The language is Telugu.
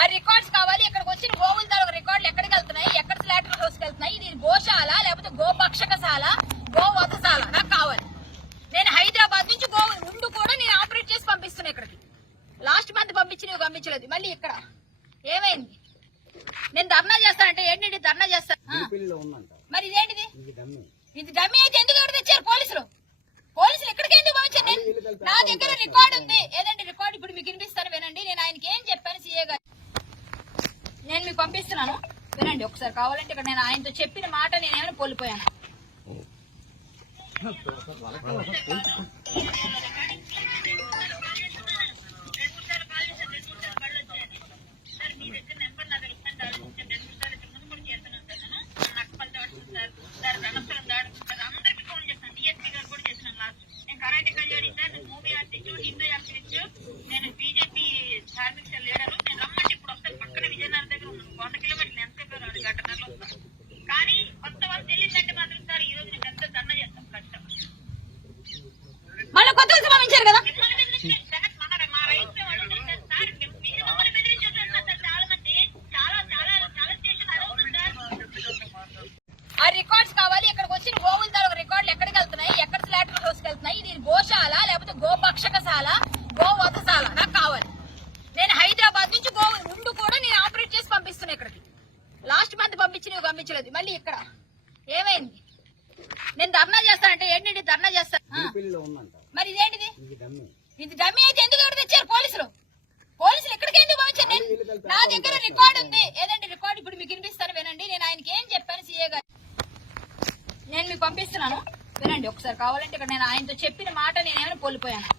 ఆ రికార్డ్స్ కావాలి. ఇక్కడికి వచ్చిన గోవుల తాలూకు రికార్డులు ఎక్కడికి వెళ్తున్నాయి, ఎక్కడ స్లాటర్ హౌస్కి వెళ్తున్నాయి, ఇది గోశాల లేకపోతే గోపక్షకశాల, గోవధశాల నాకు కావాలి. నేను హైదరాబాద్ నుంచి గోవు ముందు కూడా నేను ఆపరేట్ చేసి పంపిస్తున్నా ఇక్కడికి. లాస్ట్ మంత్ పంపించలేదు. మళ్ళీ ఇక్కడ ఏమైంది? నేను ధర్నా చేస్తానంటే ఏంటి ధర్నా చేస్తా? మరి ఇదేంటిది? ఇది డమ్మీ అయితే ఎందుకు ఎవరు తెచ్చారు పోలీసులు? ఇక్కడికి ఎందుకు పంపించారు? నా దగ్గర రికార్డు ఉంది. ఏదంటే రికార్డు ఇప్పుడు మీకు వినిపిస్తాను వినండి. నేను ఆయనకి ఏం చెప్పాను సీఏ గారు, నేను మీకు పంపిస్తున్నాను వినండి ఒకసారి. కావాలంటే ఇక్కడ నేను ఆయనతో చెప్పిన మాట నేనేమైనా కోల్పోయాను. నేను బీజేపీ ధార్మిక లీడరు. నేను రమ్మంటే ఇప్పుడు వస్తాను. పక్కన విజయనగరం దగ్గర ఉన్నాను. 100 కిలోమీటర్లు ఎంతసేపు 2 గంటన్నరలో వస్తాను. కానీ కొత్త వాళ్ళు తెలియదంటే మాత్రం సార్ ఈ రోజు నేను ఎంత ధర్నా చేస్తాం కష్టం. మళ్ళీ కొత్త వాళ్ళు పంపించారు కదా, మిమ్మల్ని బెదిరించారు సార్. మా రైతు వాళ్ళు సార్ మీరు మమ్మల్ని బెదిరించారు సార్. చాలా మంది చాలా స్టేషన్ అడుగుతుంది సార్. ఆ రికార్డ్స్ కావాలి. ఇక్కడికి వచ్చిన గోవుల తాలూకు రికార్డులు ఎక్కడికి వెళ్తున్నాయి, ఎక్కడ స్లాటర్ హౌస్కి వెళ్తున్నాయి, ఇది గోశాల లేకపోతే గోపక్షకశాల, గోవధశాల నాకు కావాలి. నేను హైదరాబాద్ నుంచి గోవు ముందు కూడా నేను ఆపరేట్ చేసి పంపిస్తున్నా ఇక్కడికి. లాస్ట్ మంత్ పంపించలేదు. మళ్ళీ ఇక్కడ ఏమైంది? నేను ధర్నా చేస్తానంటే ఏంటి ధర్నా చేస్తా? మరి ఇదేంటిది? ఇది డమ్మీ అయితే ఎందుకు ఎవరు తెచ్చారు పోలీసులు? ఇక్కడికి ఎందుకు పంపించారు? నా దగ్గర రికార్డు ఉంది. ఏదంటే రికార్డు ఇప్పుడు మీకు వినిపిస్తాను వినండి. నేను ఆయనకి ఏం చెప్పాను సీఏ గారు, నేను మీకు పంపిస్తున్నాను వినండి ఒకసారి. కావాలంటే ఇక్కడ నేను ఆయనతో చెప్పిన మాట నేనేమైనా కోల్పోయాను.